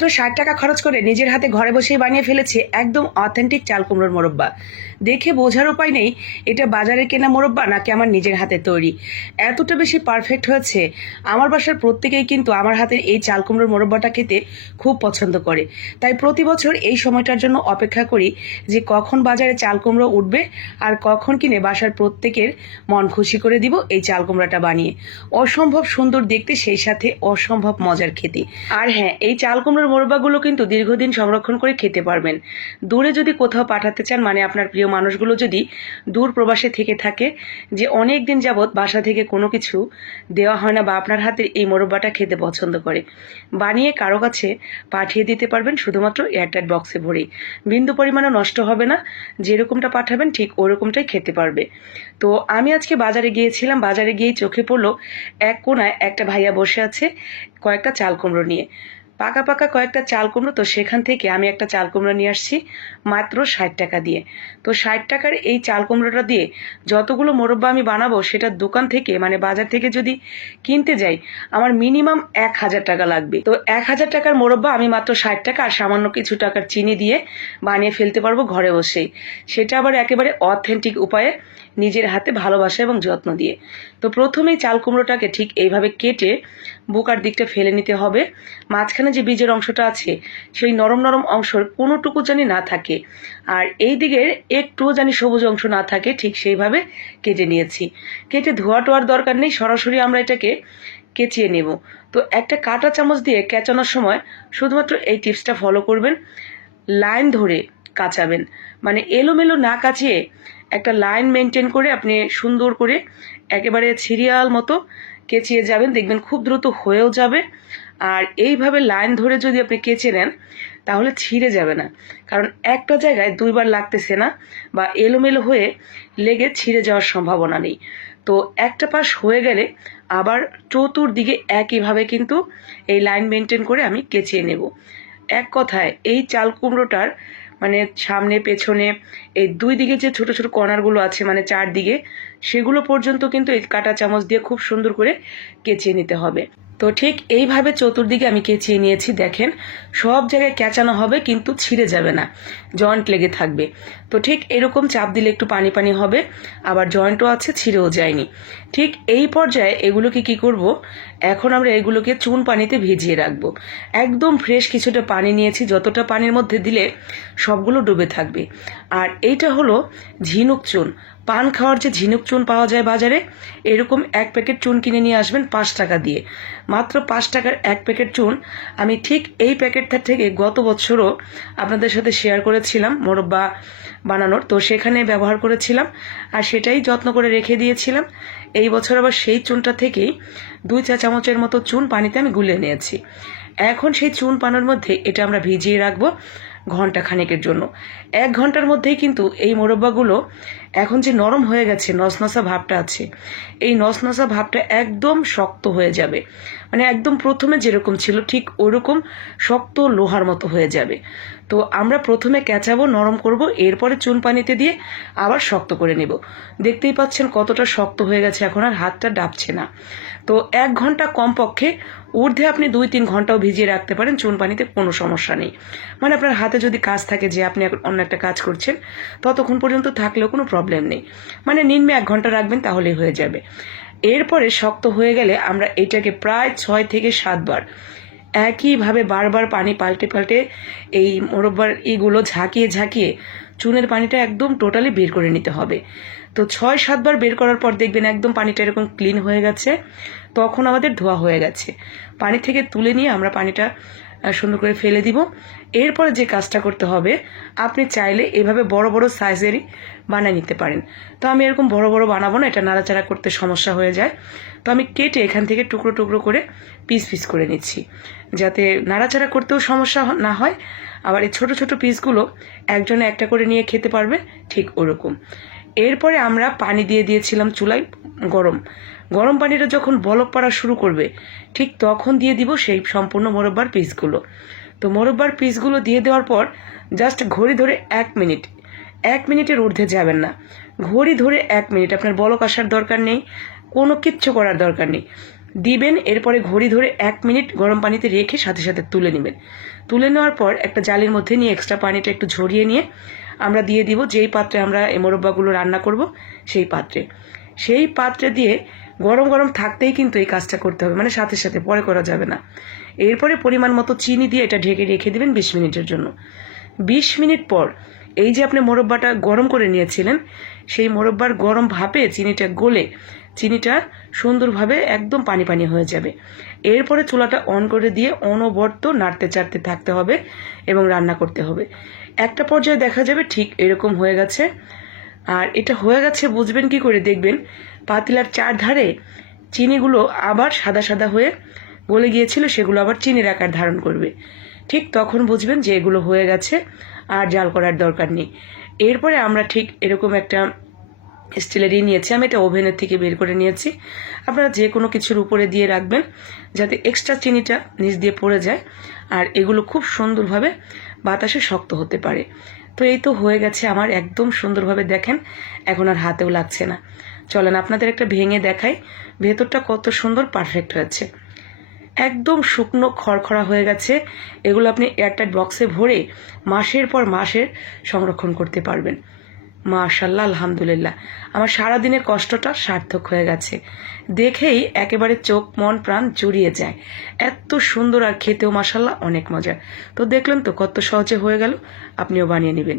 মাত্র ৬০ টাকা খরচ করে নিজের হাতে ঘরে বসেই বানিয়ে ফেলেছি একদম অথেন্টিক চাল কুমড়োর মোরব্বা। দেখে বোঝার উপায় নেই এটা বাজারে কেনা মোরব্বা নাকি আমার নিজের হাতে তৈরি। এতটা বেশি পারফেক্ট হয়েছে, আমার বাসার প্রত্যেকেই কিন্তু আমার হাতের এই চাল কুমড়োর মোরব্বাটা খেতে খুব পছন্দ করে। তাই প্রতি বছর এই সময়টার জন্য অপেক্ষা করি যে কখন বাজারে চাল কুমড়ো উঠবে আর কখন কিনে বাসার প্রত্যেকের মন খুশি করে দিব এই চাল কুমড়াটা বানিয়ে। অসম্ভব সুন্দর দেখতে, সেই সাথে অসম্ভব মজার খেতে। আর হ্যাঁ, এই চাল কুমড়োর মোরব্বাগুলো কিন্তু দীর্ঘদিন সংরক্ষণ করে খেতে পারবেন। দূরে যদি কোথাও পাঠাতে চান, মানে আপনার প্রিয় মানুষগুলো যদি দূর প্রবাসে থেকে থাকে, যে অনেক দিন যাবৎ বাসা থেকে কোনো কিছু দেওয়া হয় না বা আপনার হাতের এই মোরব্বাটা খেতে পছন্দ করে, বানিয়ে কারো কাছে পাঠিয়ে দিতে পারবেন শুধুমাত্র এয়ারটাইট বক্সে ভরেই। বিন্দু পরিমাণও নষ্ট হবে না, যেরকমটা পাঠাবেন ঠিক ওরকমটাই খেতে পারবে। তো আমি আজকে বাজারে গিয়েছিলাম, বাজারে গিয়েই চোখে পড়লো এক কোনায় একটা ভাইয়া বসে আছে কয়েকটা চাল কুমড়ো নিয়ে, পাকা পাকা কয়েকটা চাল কুমড়ো। তো সেখান থেকে আমি একটা চাল কুমড়ো নিয়ে আসছি মাত্র ৬০ টাকা দিয়ে। তো ৬০ টাকার এই চাল কুমড়োটা দিয়ে যতগুলো মোরব্বা আমি বানাবো, সেটা দোকান থেকে মানে বাজার থেকে যদি কিনতে যাই আমার মিনিমাম ১,০০০ টাকা লাগবে। তো ১,০০০ টাকার মোরব্বা আমি মাত্র ৬০ টাকা আর সামান্য কিছু টাকার চিনি দিয়ে বানিয়ে ফেলতে পারবো ঘরে বসেই, সেটা আবার একেবারে অথেন্টিক উপায়ে, নিজের হাতে ভালোবাসা এবং যত্ন দিয়ে। তো প্রথমেই চাল কুমড়োটাকে ঠিক এইভাবে কেটে বুকার দিকটা ফেলে নিতে হবে। মাঝখানে যে বীজের অংশটা আছে সেই নরম নরম অংশের কোনোটুকু জানি না থাকে, আর এই দিকের একটুও জানি সবুজ অংশ না থাকে, ঠিক সেইভাবে কেটে নিয়েছি। কেটে ধোয়া টোয়ার দরকার নেই, সরাসরি আমরা এটাকে কেচিয়ে নেব। তো একটা কাঁটা চামচ দিয়ে কেচানোর সময় শুধুমাত্র এই টিপসটা ফলো করবেন, লাইন ধরে কাচাবেন, মানে এলোমেলো না কাচিয়ে একটা লাইন মেনটেন করে আপনি সুন্দর করে একেবারে সিরিয়াল মতো কেচিয়ে যাবেন, দেখবেন খুব দ্রুত হয়েও যাবে। আর এইভাবে লাইন ধরে যদি আপনি কেচে নেন তাহলে ছিঁড়ে যাবে না, কারণ একটা জায়গায় দুইবার লাগতেছে না বা এলোমেলো হয়ে লেগে ছিঁড়ে যাওয়ার সম্ভাবনা নেই। তো একটা পাশ হয়ে গেলে আবার চতুর্দিকে একইভাবে কিন্তু এই লাইন মেনটেন করে আমি কেচিয়ে নেব। এক কথায় এই চাল কুমড়োটার মানে সামনে পেছনে এই দুই দিকে যে ছোট ছোট কর্নারগুলো আছে, মানে চারদিকে, সেগুলো পর্যন্ত কিন্তু এই কাঁটা চামচ দিয়ে খুব সুন্দর করে কেচিয়ে নিতে হবে। তো ঠিক এইভাবে চতুর্দিকে আমি কেচিয়ে নিয়েছি, দেখেন সব জায়গায় কেচানো হবে কিন্তু ছিঁড়ে যাবে না, জয়েন্ট লেগে থাকবে। তো ঠিক এরকম চাপ দিলে একটু পানি পানি হবে, আবার জয়েন্টও আছে, ছিঁড়েও যায়নি। ঠিক এই পর্যায়ে এগুলোকে কি করব, এখন আমরা এগুলোকে চুন পানিতে ভিজিয়ে রাখবো। একদম ফ্রেশ কিছুটা পানি নিয়েছি, যতটা পানির মধ্যে দিলে সবগুলো ডুবে থাকবে। আর এইটা হলো ঝিনুক চুন, পান খাওয়ার যে ঝিনুক চুন পাওয়া যায় বাজারে, এরকম এক প্যাকেট চুন কিনে নিয়ে আসবেন ৫ টাকা দিয়ে। মাত্র ৫ টাকার এক প্যাকেট চুন আমি ঠিক এই প্যাকেটটা থেকে গত বছরও আপনাদের সাথে শেয়ার করেছিলাম মোরব্বা বানানোর, তো সেখানে ব্যবহার করেছিলাম আর সেটাই যত্ন করে রেখে দিয়েছিলাম। এই বছর আবার সেই চুনটা থেকেই ২ চা চামচের মতো চুন পানিতে আমি গুলে নিয়েছি। এখন সেই চুন পানির মধ্যে এটা আমরা ভিজিয়ে রাখবো ঘন্টা খানেকের জন্য। ১ ঘন্টার মধ্যেই কিন্তু এই মোরব্বাগুলো এখন যে নরম হয়ে গেছে, নসনসা ভাবটা আছে, এই নসনসা ভাবটা একদম শক্ত হয়ে যাবে, মানে একদম প্রথমে যেরকম ছিল ঠিক ওরকম শক্ত লোহার মতো হয়ে যাবে। তো আমরা প্রথমে কেচাবো, নরম করব, এরপরে চুন পানিতে দিয়ে আবার শক্ত করে নেব। দেখতেই পাচ্ছেন কতটা শক্ত হয়ে গেছে, এখন আর হাতটা ডাবছে না। তো ১ ঘন্টা কমপক্ষে, ঊর্ধ্বে আপনি ২-৩ ঘন্টাও ভিজিয়ে রাখতে পারেন চুন পানিতে, কোনো সমস্যা নেই। মানে আপনার হাতে যদি কাজ থাকে যে আপনি অন্য একটা কাজ করছেন, ততক্ষণ পর্যন্ত থাকলেও কোনো প্রবলেম নেই, মানে নিম্নে ১ ঘন্টা রাখবেন তাহলেই হয়ে যাবে। এরপরে শক্ত হয়ে গেলে আমরা এটাকে প্রায় ৬ থেকে ৭ বার একইভাবে বারবার পানি পাল্টে পাল্টে এই মোরব্বার ইগুলো ঝাঁকিয়ে ঝাঁকিয়ে চুনের পানিটা একদম টোটালি বের করে নিতে হবে। তো ৬-৭ বার বের করার পর দেখবেন একদম পানিটা এরকম ক্লিন হয়ে গেছে, তখন আমাদের ধোয়া হয়ে গেছে। পানি থেকে তুলে নিয়ে আমরা পানিটা সুন্দর করে ফেলে দিব। এরপরে যে কাজটা করতে হবে, আপনি চাইলে এভাবে বড় বড় সাইজেরই বানিয়ে নিতে পারেন। তো আমি এরকম বড় বড় বানাবো না, এটা নাড়াচাড়া করতে সমস্যা হয়ে যায়। তো আমি কেটে এখান থেকে টুকরো টুকরো করে পিস পিস করে নিচ্ছি, যাতে নাড়াচাড়া করতেও সমস্যা না হয়, আবার এই ছোটো ছোটো পিসগুলো একজনে একটা করে নিয়ে খেতে পারবে, ঠিক ওরকম। এরপরে আমরা পানি দিয়ে দিয়েছিলাম চুলায় গরম, গরম পানিটা যখন বলক পড়া শুরু করবে ঠিক তখন দিয়ে দিব সেই সম্পূর্ণ মোরব্বার পিসগুলো। তো মোরব্বার পিসগুলো দিয়ে দেওয়ার পর জাস্ট ঘড়ি ধরে ১ মিনিট, ১ মিনিটের ঊর্ধ্বে যাবেন না, ঘড়ি ধরে ১ মিনিট, আপনার বলক আসার দরকার নেই, কোনো কিচ্ছু করার দরকার নেই, দিবেন। এরপরে ঘড়ি ধরে ১ মিনিট গরম পানিতে রেখে সাথে সাথে তুলে নেবেন। তুলে নেওয়ার পর একটা জালির মধ্যে নিয়ে এক্সট্রা পানিটা একটু ঝরিয়ে নিয়ে আমরা দিয়ে দিব যেই পাত্রে আমরা এই মোরব্বাগুলো রান্না করব সেই পাত্রে দিয়ে গরম গরম থাকতেই কিন্তু এই কাজটা করতে হবে, মানে সাথে সাথে, পরে করা যাবে না। এরপরে পরিমাণ মতো চিনি দিয়ে এটা ঢেকে রেখে দেবেন 20 মিনিটের জন্য। 20 মিনিট পর এই যে আপনি মোরব্বাটা গরম করে নিয়েছিলেন, সেই মোরব্বার গরম ভাপে চিনিটা গলে চিনিটা সুন্দরভাবে একদম পানি পানি হয়ে যাবে। এরপরে চুলাটা অন করে দিয়ে অনবরত নাড়তে চাড়তে থাকতে হবে এবং রান্না করতে হবে। একটা পর্যায়ে দেখা যাবে ঠিক এরকম হয়ে গেছে। আর এটা হয়ে গেছে বুঝবেন কি করে? দেখবেন পাতিলার চারধারে চিনিগুলো আবার সাদা সাদা হয়ে গলে গিয়েছিল, সেগুলো আবার চিনির আকার ধারণ করবে। ঠিক তখন বুঝবেন যে এগুলো হয়ে গেছে, আর জাল করার দরকার নেই। এরপরে আমরা ঠিক এরকম একটা স্টিলেরই নিয়েছি, আমি এটা ওভেনের থেকে বের করে নিয়েছি। আপনারা যে কোনো কিছুর উপরে দিয়ে রাখবেন যাতে এক্সট্রা চিনিটা নিচ দিয়ে পড়ে যায় আর এগুলো খুব সুন্দরভাবে বাতাসে শক্ত হতে পারে। তো এই তো হয়ে গেছে আমার একদম সুন্দরভাবে, দেখেন এখন আর হাতেও লাগছে না। চলেন আপনাদের একটা ভেঙে দেখাই ভেতরটা কত সুন্দর পারফেক্ট হয়েছে। একদম শুকনো খড়খড়া হয়ে গেছে। এগুলো আপনি এয়ারটাইট বক্সে ভরে মাসের পর মাসের সংরক্ষণ করতে পারবেন। মাশাআল্লাহ, আলহামদুলিল্লাহ, আমার সারাদিনের কষ্টটা সার্থক হয়ে গেছে। দেখেই একেবারে চোখ মন প্রাণ জুড়িয়ে যায়, এত সুন্দর, আর খেতেও মাশাআল্লাহ অনেক মজার। তো দেখলেন তো কত সহজে হয়ে গেল, আপনিও বানিয়ে নেবেন।